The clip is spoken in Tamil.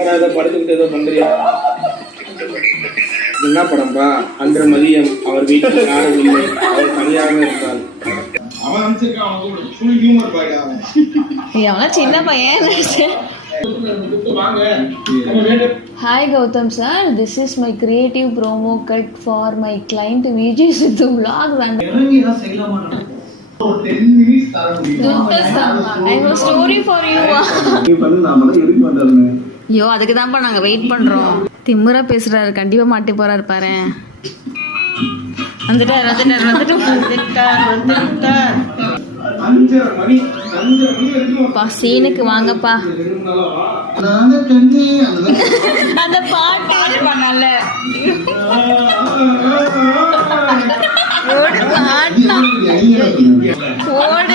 என்னடா ஏதோ படுத்துக்கிட்டு ஏதோ பண்றியா? என்ன படம்பா? அன்று மதியம் அவர் வீட்டில் யாரும் இல்லை, அவர் தனியாக இருந்தார். சின்ன பையன். Hi Gautam sir, this is my creative promo cut for my client VG Sidhu vlog. I have a story for you. ஐயோ அதுக்கு தான்ப்பா நாங்கள் வெயிட் பண்ணுறோம். திமுறா பேசுகிறாரு, கண்டிப்பாக மாட்டி போகிறாரு பாரு. வந்துட்டார். சீனுக்கு வாங்கப்பா. அந்த பாட்டு பண்ணல ஓடு